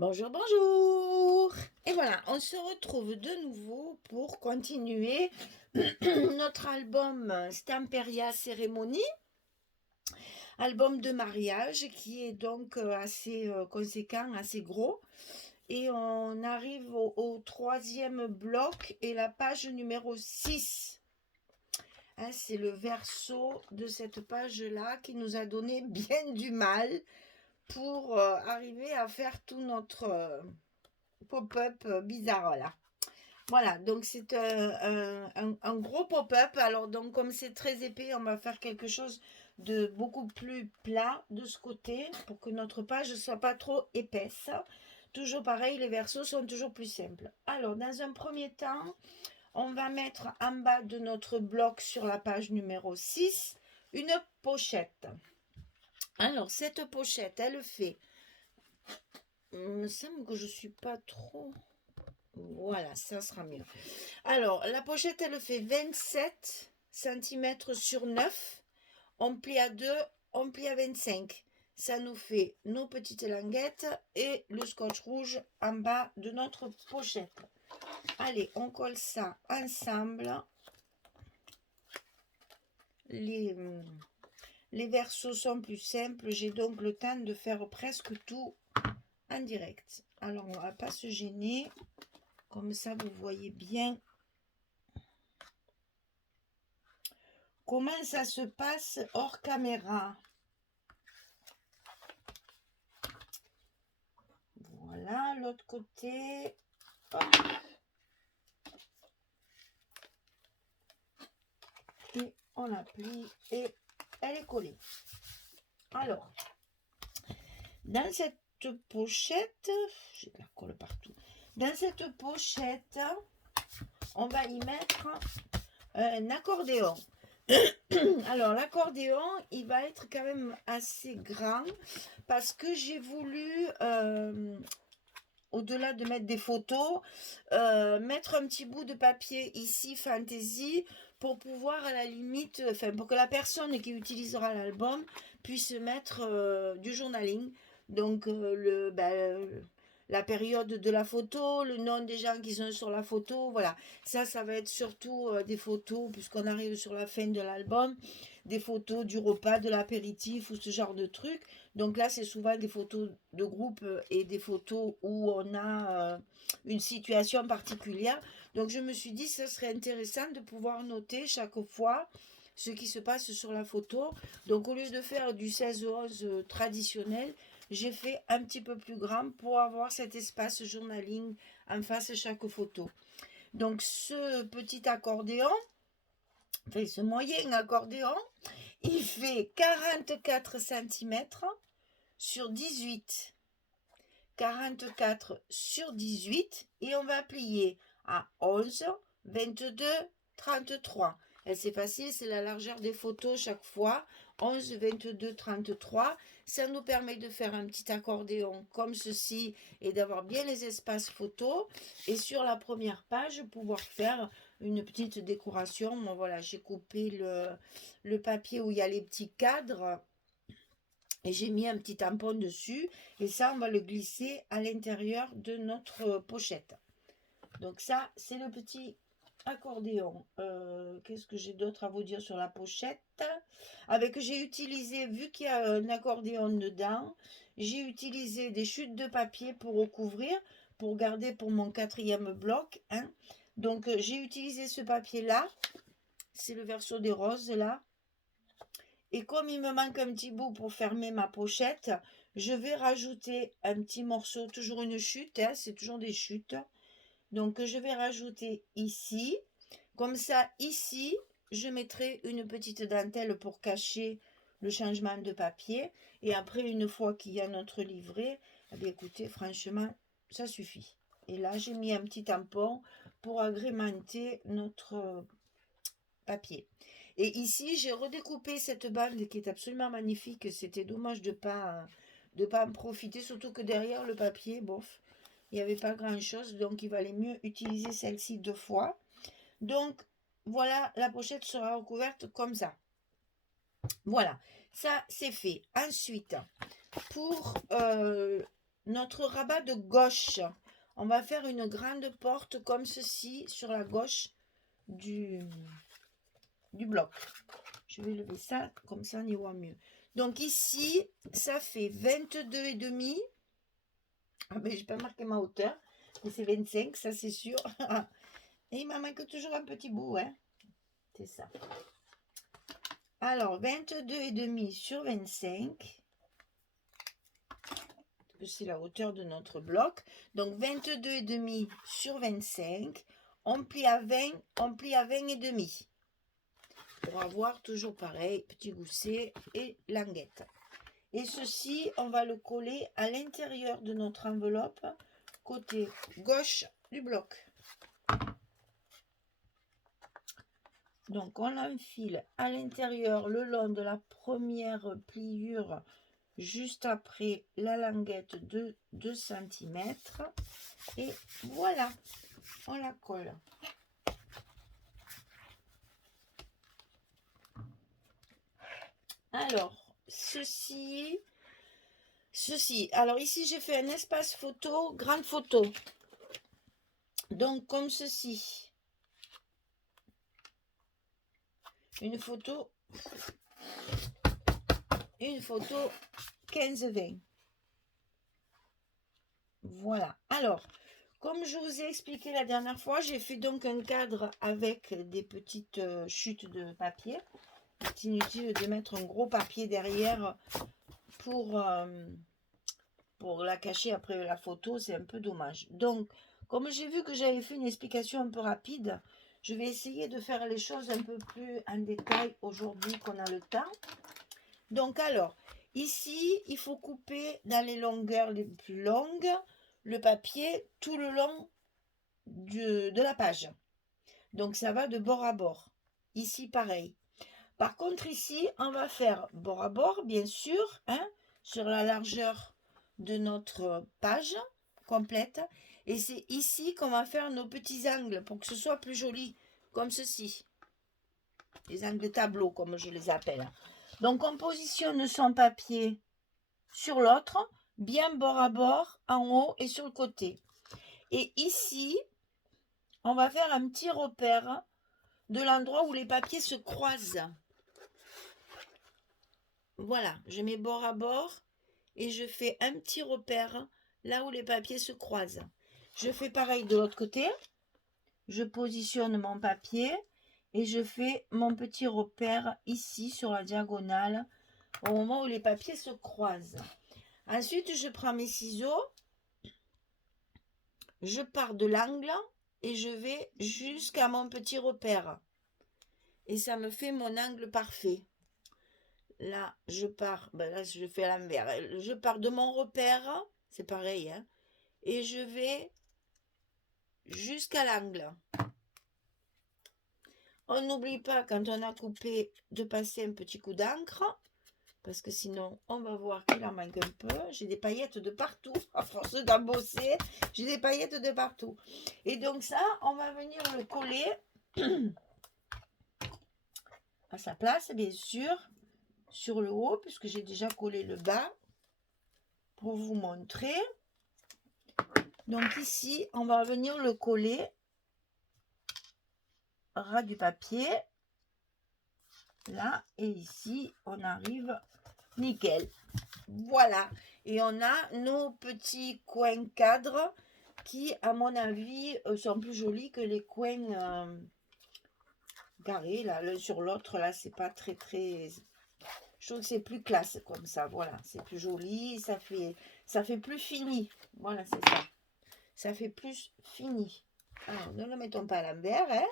Bonjour, bonjour. Et voilà, on se retrouve de nouveau pour continuer notre album Stamperia Cérémonie, album de mariage qui est donc assez conséquent, assez gros. Et on arrive au troisième bloc et la page numéro 6. Hein, c'est le verso de cette page-là qui nous a donné bien du mal pour arriver à faire tout notre pop-up bizarre là. Voilà, donc c'est un gros pop-up. Alors donc comme c'est très épais, on va faire quelque chose de beaucoup plus plat de ce côté pour que notre page ne soit pas trop épaisse. Toujours pareil, les versos sont toujours plus simples. Alors dans un premier temps, on va mettre en bas de notre bloc sur la page numéro 6 une pochette. Alors cette pochette, elle fait... Il me semble que je ne suis pas trop... Voilà, ça sera mieux. Alors, la pochette, elle fait 27 cm sur 9. On plie à 2, on plie à 25. Ça nous fait nos petites languettes et le scotch rouge en bas de notre pochette. Allez, on colle ça ensemble. Les versos sont plus simples. J'ai donc le temps de faire presque tout en direct. Alors, on ne va pas se gêner. Comme ça, vous voyez bien comment ça se passe hors caméra. Voilà, l'autre côté. Hop. Et on la plie et elle est collée. Alors, dans cette pochette, j'ai de la colle partout. Dans cette pochette, on va y mettre un accordéon. Alors, l'accordéon, il va être quand même assez grand parce que j'ai voulu, au-delà de mettre des photos, mettre un petit bout de papier ici, fantaisie, pour pouvoir à la limite, enfin pour que la personne qui utilisera l'album puisse mettre du journaling. Donc la période de la photo, le nom des gens qui sont sur la photo, voilà. Ça va être surtout des photos, puisqu'on arrive sur la fin de l'album, des photos du repas, de l'apéritif ou ce genre de trucs. Donc là, c'est souvent des photos de groupe et des photos où on a une situation particulière. Donc je me suis dit, ce serait intéressant de pouvoir noter chaque fois ce qui se passe sur la photo. Donc au lieu de faire du 16-11 traditionnel, j'ai fait un petit peu plus grand pour avoir cet espace journaling en face de chaque photo. Donc ce petit accordéon, enfin ce moyen accordéon, il fait 44 cm sur 18. 44 sur 18 et on va plier à 11, 22, 33. Et c'est facile, c'est la largeur des photos chaque fois. 11, 22, 33. Ça nous permet de faire un petit accordéon comme ceci et d'avoir bien les espaces photos. Et sur la première page, pouvoir faire une petite décoration. Bon, voilà, j'ai coupé le papier où il y a les petits cadres et j'ai mis un petit tampon dessus et ça on va le glisser à l'intérieur de notre pochette. Donc ça c'est le petit accordéon. Qu'est-ce que j'ai d'autre à vous dire sur la pochette? Avec j'ai utilisé, vu qu'il y a un accordéon dedans, j'ai utilisé des chutes de papier pour recouvrir, pour garder pour mon quatrième bloc, hein. Donc j'ai utilisé ce papier là, c'est le verso des roses là. Et comme il me manque un petit bout pour fermer ma pochette, je vais rajouter un petit morceau, toujours une chute, hein, c'est toujours des chutes. Donc je vais rajouter ici. Comme ça, ici, je mettrai une petite dentelle pour cacher le changement de papier. Et après, une fois qu'il y a notre livret, eh bien, écoutez, franchement, ça suffit. Et là, j'ai mis un petit tampon pour agrémenter notre papier. Et ici, j'ai redécoupé cette bande qui est absolument magnifique. C'était dommage de pas en profiter, surtout que derrière le papier, bof, il n'y avait pas grand-chose. Donc, il valait mieux utiliser celle-ci 2 fois. Donc, voilà, la pochette sera recouverte comme ça. Voilà, ça c'est fait. Ensuite, pour notre rabat de gauche. On va faire une grande porte comme ceci sur la gauche du bloc. Je vais lever ça, comme ça on y voit mieux. Donc ici, ça fait 22,5. Ah ben, j'ai pas marqué ma hauteur, mais c'est 25, ça c'est sûr. Et il m'en manque toujours un petit bout, hein. C'est ça. Alors, 22,5 sur 25. C'est la hauteur de notre bloc. Donc, 22,5 sur 25. On plie à 20, on plie à 20,5. Pour avoir toujours pareil, petit gousset et languette. Et ceci, on va le coller à l'intérieur de notre enveloppe, côté gauche du bloc. Donc, on l'enfile à l'intérieur le long de la première pliure, juste après la languette de 2 cm. Et voilà, on la colle. Alors, ceci. Alors ici, j'ai fait un espace photo, grande photo. Donc, comme ceci. Une photo 15-20. Voilà. Alors, comme je vous ai expliqué la dernière fois, j'ai fait donc un cadre avec des petites chutes de papier. C'est inutile de mettre un gros papier derrière pour la cacher après la photo, c'est un peu dommage. Donc, comme j'ai vu que j'avais fait une explication un peu rapide, je vais essayer de faire les choses un peu plus en détail aujourd'hui qu'on a le temps. Donc alors, ici, il faut couper dans les longueurs les plus longues le papier tout le long de la page. Donc ça va de bord à bord. Ici, pareil. Par contre, ici, on va faire bord à bord, bien sûr, hein, sur la largeur de notre page complète. Et c'est ici qu'on va faire nos petits angles pour que ce soit plus joli, comme ceci. Les angles tableaux, comme je les appelle. Donc, on positionne son papier sur l'autre, bien bord à bord, en haut et sur le côté. Et ici, on va faire un petit repère de l'endroit où les papiers se croisent. Voilà, je mets bord à bord et je fais un petit repère là où les papiers se croisent. Je fais pareil de l'autre côté. Je positionne mon papier et je fais mon petit repère ici sur la diagonale au moment où les papiers se croisent. Ensuite, je prends mes ciseaux, je pars de l'angle et je vais jusqu'à mon petit repère. Et ça me fait mon angle parfait. Là, je pars, là, je fais à l'envers. Je pars de mon repère, c'est pareil, hein, et je vais jusqu'à l'angle. On n'oublie pas, quand on a coupé, de passer un petit coup d'encre, parce que sinon, on va voir qu'il en manque un peu. J'ai des paillettes de partout, à force d'embosser, j'ai des paillettes de partout. Et donc ça, on va venir le coller à sa place, bien sûr, sur le haut, puisque j'ai déjà collé le bas, pour vous montrer. Donc ici, on va venir le coller ras du papier. Là, et ici, on arrive nickel. Voilà. Et on a nos petits coins cadres qui, à mon avis, sont plus jolis que les coins carrés. Là, l'un sur l'autre, là, c'est pas très, très... Je trouve que c'est plus classe comme ça. Voilà, c'est plus joli. Ça fait plus fini. Voilà, c'est ça. Ça fait plus fini. Alors, ne le mettons pas à l'envers, hein.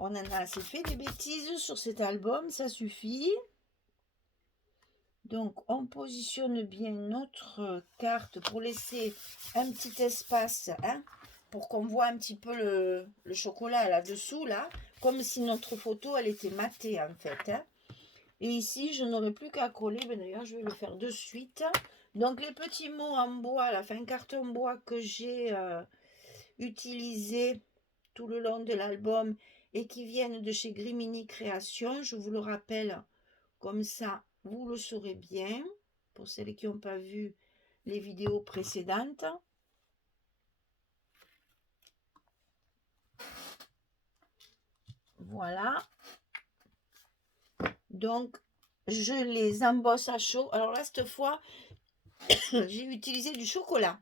On en a assez fait des bêtises sur cet album, ça suffit. Donc, on positionne bien notre carte pour laisser un petit espace, hein, pour qu'on voit un petit peu le chocolat là-dessous, là, comme si notre photo, elle était matée, en fait. Hein. Et ici, je n'aurai plus qu'à coller, ben d'ailleurs, je vais le faire de suite. Donc, les petits mots en bois, la fin carton bois que j'ai utilisé tout le long de l'album et qui viennent de chez Grimini Création, je vous le rappelle, comme ça, vous le saurez bien. Pour celles qui n'ont pas vu les vidéos précédentes. Voilà. Donc, je les embosse à chaud. Alors là, cette fois, j'ai utilisé du chocolat.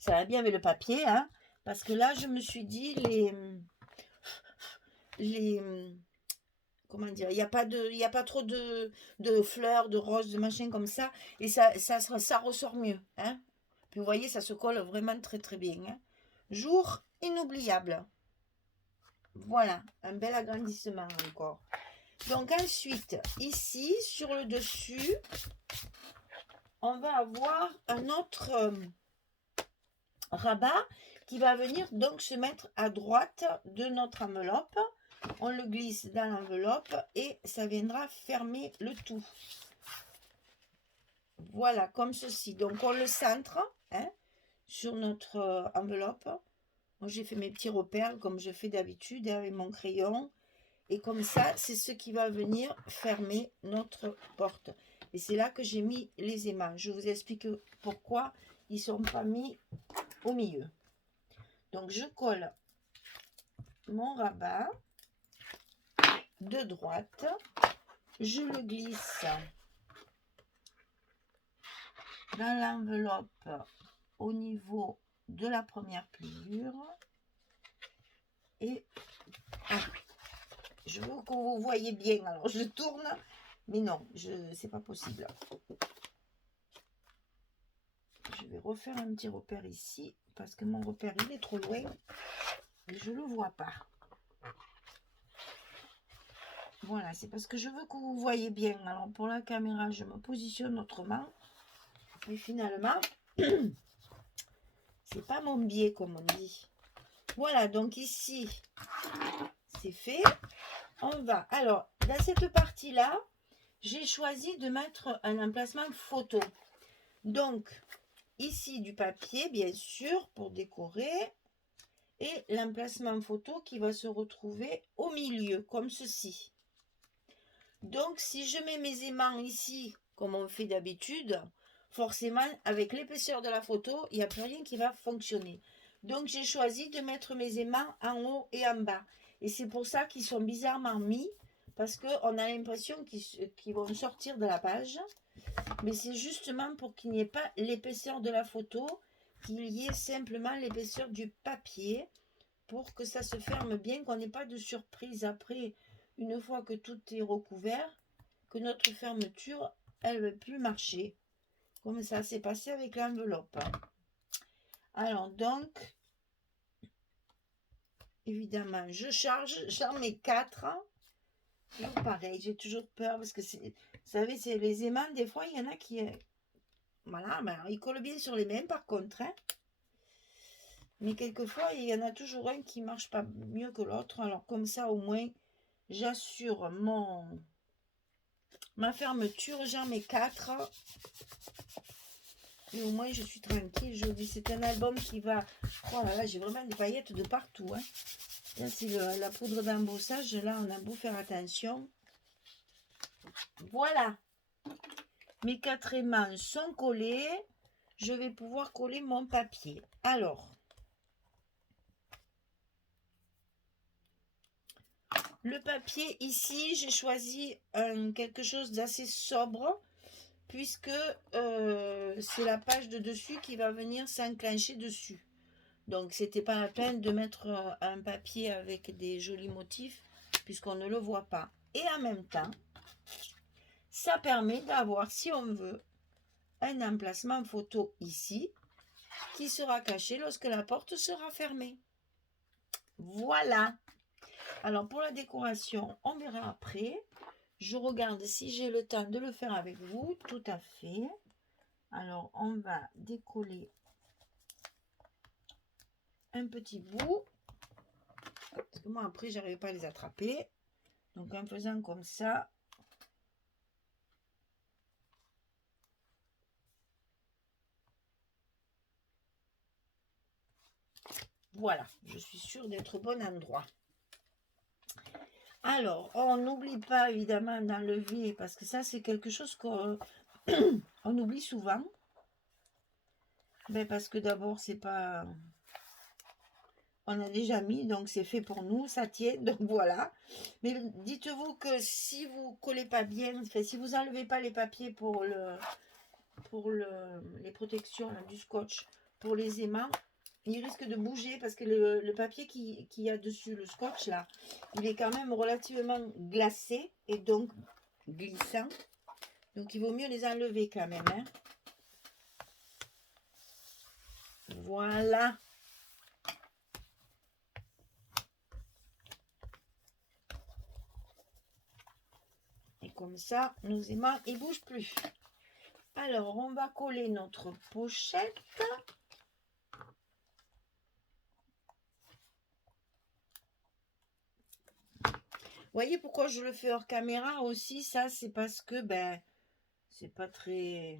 Ça va bien avec le papier, hein, parce que là, je me suis dit, les comment dire, il n'y a pas trop de fleurs, de roses, de machin comme ça, et ça ressort mieux, hein. Puis vous voyez, ça se colle vraiment très très bien, hein. Jour inoubliable. Voilà, un bel agrandissement encore. Donc ensuite, ici, sur le dessus, on va avoir un autre rabat qui va venir donc se mettre à droite de notre enveloppe. On le glisse dans l'enveloppe et ça viendra fermer le tout. Voilà, comme ceci. Donc on le centre, hein, sur notre enveloppe. Moi j'ai fait mes petits repères comme je fais d'habitude avec mon crayon. Et comme ça, c'est ce qui va venir fermer notre porte. Et c'est là que j'ai mis les aimants. Je vous explique pourquoi ils ne sont pas mis au milieu. Donc je colle mon rabat de droite. Je le glisse dans l'enveloppe au niveau de la première pliure. Et je veux que vous voyez bien. Alors je tourne, mais non, c'est pas possible. Je vais refaire un petit repère ici parce que mon repère il est trop loin et je le vois pas. Voilà, c'est parce que je veux que vous voyez bien. Alors pour la caméra, je me positionne autrement. Et finalement, c'est pas mon biais comme on dit. Voilà, donc ici, c'est fait. On va. Alors, dans cette partie-là, j'ai choisi de mettre un emplacement photo. Donc, ici du papier, bien sûr, pour décorer. Et l'emplacement photo qui va se retrouver au milieu, comme ceci. Donc, si je mets mes aimants ici, comme on fait d'habitude, forcément, avec l'épaisseur de la photo, il n'y a plus rien qui va fonctionner. Donc, j'ai choisi de mettre mes aimants en haut et en bas. Et c'est pour ça qu'ils sont bizarrement mis, parce qu'on a l'impression qu'ils vont sortir de la page. Mais c'est justement pour qu'il n'y ait pas l'épaisseur de la photo, qu'il y ait simplement l'épaisseur du papier, pour que ça se ferme bien, qu'on n'ait pas de surprise après, une fois que tout est recouvert, que notre fermeture, elle ne veut plus marcher. Comme ça s'est passé avec l'enveloppe. Alors donc, évidemment, je charge, j'en mets 4. Donc pareil, j'ai toujours peur parce que, vous savez, c'est les aimants, des fois, il y en a qui... Voilà, ben, ils collent bien sur les mêmes par contre, hein. Mais quelquefois, il y en a toujours un qui marche pas mieux que l'autre. Alors comme ça, au moins, j'assure ma fermeture. J'en mets 4. Et au moins, je suis tranquille. Je dis, c'est un album qui va... Oh là là, j'ai vraiment des paillettes de partout, hein. Là, c'est la poudre d'embossage. Là, on a beau faire attention. Voilà. Mes 4 aimants sont collés. Je vais pouvoir coller mon papier. Alors... Le papier, ici, j'ai choisi quelque chose d'assez sobre, puisque c'est la page de dessus qui va venir s'enclencher dessus. Donc, c'était pas la peine de mettre un papier avec des jolis motifs, puisqu'on ne le voit pas. Et en même temps, ça permet d'avoir, si on veut, un emplacement photo ici, qui sera caché lorsque la porte sera fermée. Voilà. Alors, pour la décoration, on verra après. Je regarde si j'ai le temps de le faire avec vous. Tout à fait. Alors, on va décoller un petit bout. Parce que moi, après, j'arrive pas à les attraper. Donc, en faisant comme ça. Voilà. Je suis sûre d'être au bon endroit. Alors, on n'oublie pas évidemment d'enlever, parce que ça, c'est quelque chose qu'on on oublie souvent. Ben parce que d'abord, c'est pas... On a déjà mis, donc c'est fait pour nous, ça tient, donc voilà. Mais dites-vous que si vous collez pas bien, enfin, si vous enlevez pas les papiers les protections là, du scotch pour les aimants, il risque de bouger parce que le papier qui y a dessus, le scotch là, il est quand même relativement glacé et donc glissant. Donc il vaut mieux les enlever quand même. Hein. Voilà. Et comme ça, nos aimants, ils bougent plus. Alors, on va coller notre pochette. Voyez pourquoi je le fais hors caméra aussi, ça c'est parce que ben c'est pas très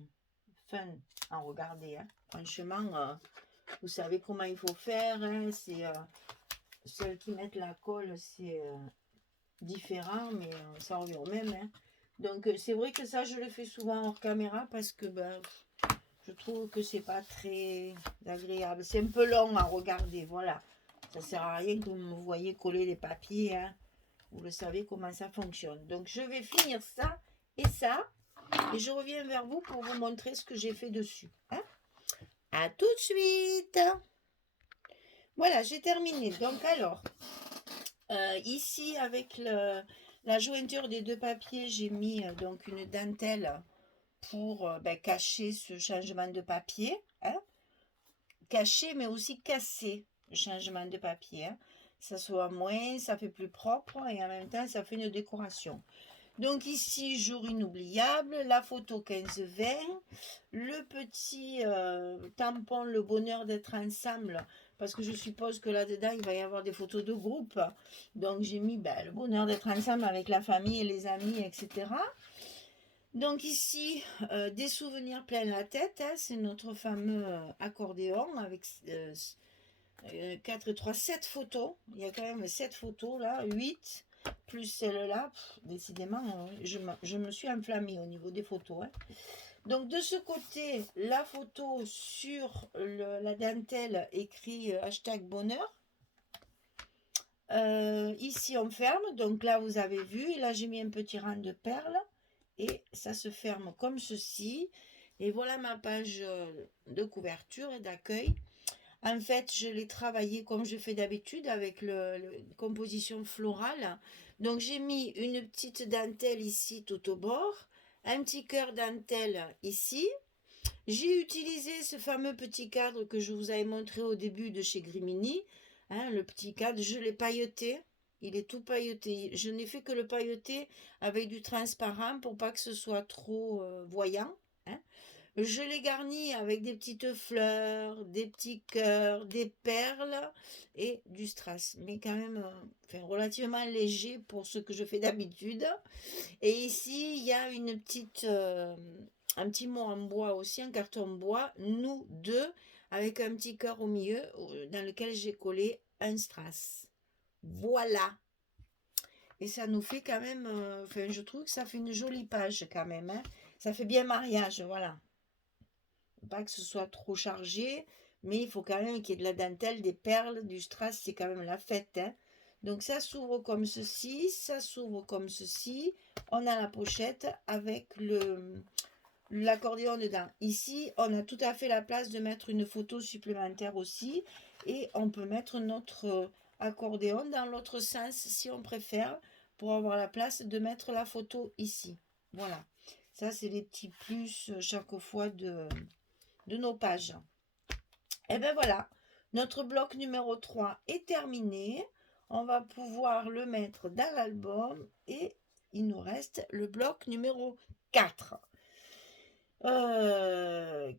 fun à regarder. Hein. Franchement, vous savez comment il faut faire. Hein. C'est celles qui mettent la colle, c'est différent, mais ça revient au même. Hein. Donc c'est vrai que ça je le fais souvent hors caméra parce que ben je trouve que c'est pas très agréable. C'est un peu long à regarder, voilà. Ça sert à rien que vous me voyez coller les papiers. Hein. Vous le savez comment ça fonctionne. Donc je vais finir ça et ça. Et je reviens vers vous pour vous montrer ce que j'ai fait dessus. Hein. À tout de suite. Voilà, j'ai terminé. Donc alors, ici avec la jointure des deux papiers, j'ai mis donc une dentelle pour cacher ce changement de papier. Hein. Cacher mais aussi casser le changement de papier. Hein. Ça soit moins, ça fait plus propre et en même temps ça fait une décoration. Donc ici, jour inoubliable, la photo 15-20, le petit tampon, le bonheur d'être ensemble, parce que je suppose que là-dedans, il va y avoir des photos de groupe. Donc j'ai mis le bonheur d'être ensemble avec la famille et les amis, etc. Donc ici, des souvenirs plein la tête, hein, c'est notre fameux accordéon avec 4 et 3, 7 photos. Il y a quand même 7 photos là, 8 plus celle-là. Décidément, je me suis enflammée au niveau des photos. Hein. Donc de ce côté, la photo sur la dentelle écrit hashtag bonheur. Ici on ferme, donc là vous avez vu, là j'ai mis un petit rang de perles et ça se ferme comme ceci. Et voilà ma page de couverture et d'accueil. En fait, je l'ai travaillé comme je fais d'habitude avec la composition florale. Donc, j'ai mis une petite dentelle ici tout au bord, un petit cœur dentelle ici. J'ai utilisé ce fameux petit cadre que je vous avais montré au début de chez Grimini. Hein, le petit cadre, je l'ai pailleté. Il est tout pailleté. Je n'ai fait que le pailleter avec du transparent pour pas que ce soit trop voyant. Hein. Je l'ai garni avec des petites fleurs, des petits cœurs, des perles et du strass. Mais quand même relativement léger pour ce que je fais d'habitude. Et ici, il y a un petit mot en bois aussi, un carton bois, nous deux, avec un petit cœur au milieu dans lequel j'ai collé un strass. Voilà. Et ça nous fait quand même, je trouve que ça fait une jolie page quand même. Hein. Ça fait bien mariage, voilà. Pas que ce soit trop chargé, mais il faut quand même qu'il y ait de la dentelle, des perles, du strass, c'est quand même la fête. Hein. Donc ça s'ouvre comme ceci, ça s'ouvre comme ceci. On a la pochette avec l'accordéon dedans. Ici, on a tout à fait la place de mettre une photo supplémentaire aussi. Et on peut mettre notre accordéon dans l'autre sens si on préfère, pour avoir la place de mettre la photo ici. Voilà. Ça, c'est les petits plus chaque fois de nos pages. Et bien voilà, notre bloc numéro 3 est terminé. On va pouvoir le mettre dans l'album et il nous reste le bloc numéro 4.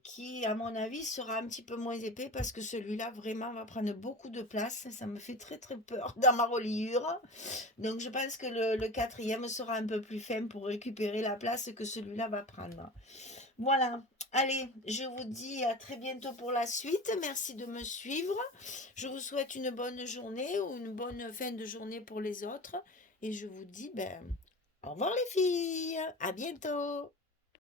Qui à mon avis sera un petit peu moins épais parce que celui-là vraiment va prendre beaucoup de place. Ça me fait très très peur dans ma reliure. Donc je pense que le quatrième sera un peu plus fin pour récupérer la place que celui-là va prendre. Voilà, allez, je vous dis à très bientôt pour la suite. Merci de me suivre. Je vous souhaite une bonne journée ou une bonne fin de journée pour les autres. Et je vous dis, au revoir les filles, à bientôt.